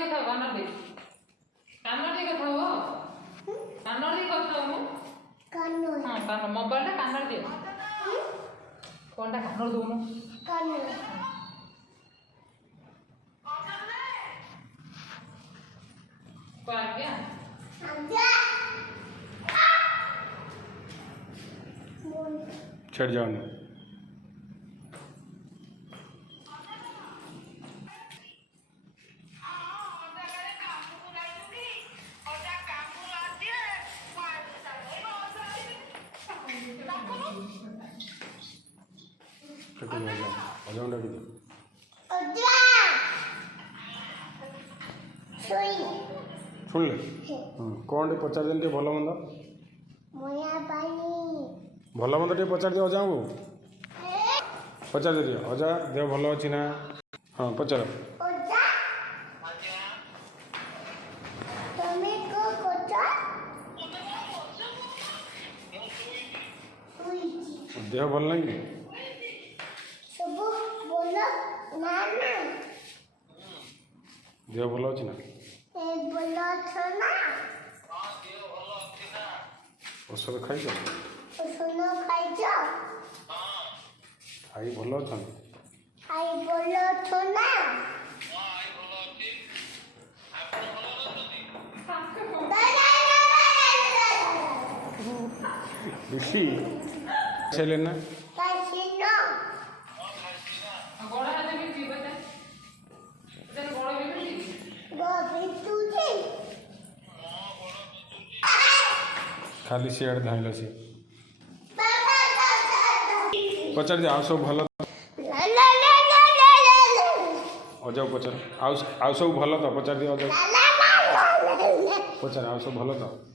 କଥା କାନ ଦେ କଥା हो କାନ ଦେ କଥା हो କାନ ହଁ କାନ ମୋବାଇଲଟା କାନରେ ଦିଅ ଫୋନଟା କାନରେ ଦଉନୁ କାନ आज्ञा चढ़ जाओ ना शुण ले कौन पचार दिन भल मंद भल मंद टे पचार दियो अजा को पचार दियो अजा देह भल अच्छी ना हाँ पचार देह भल नहीं देह भल अच्छी ना औषध खाई आई भल अच्छा ऋषि चले ना खाली सियाड़े धाइल सी पचार आ सब भल अजा पचार आउ सब भल तो पचार दियो अजा पचार आ सब भल तो